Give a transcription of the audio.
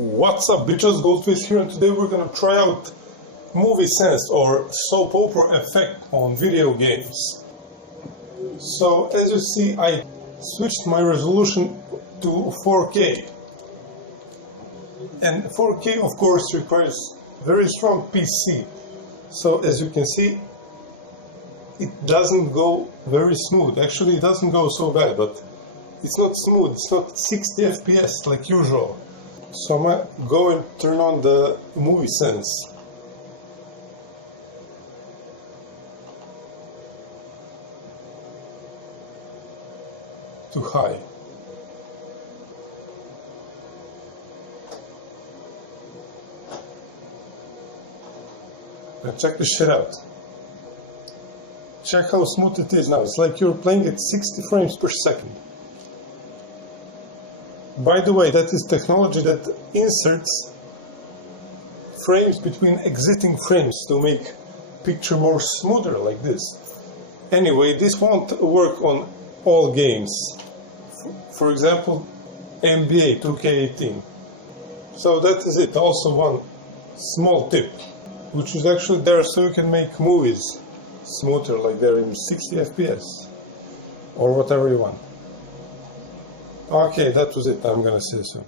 What's up, bitches? Ghostface here, and today we're gonna try out movie sense or soap opera effect on video games. So as you see, I switched my resolution to 4K, and 4K of course requires very strong PC. So as you can see, it doesn't go very smooth. Actually, it doesn't go so bad, but it's not smooth. It's not 60 FPS like usual. So I'm gonna go and turn on the movie sense. To high. Now check this shit out. Check how smooth it is now. It's like you're playing at 60 frames per second. By the way, that is technology that inserts frames between exiting frames to make picture more smoother like this. Anyway, this won't work on all games. For example, NBA 2K18. So that is it. Also one small tip, which is actually there so you can make movies smoother, like they're in 60 FPS or whatever you want. Okay, that was it. I'm gonna see you soon.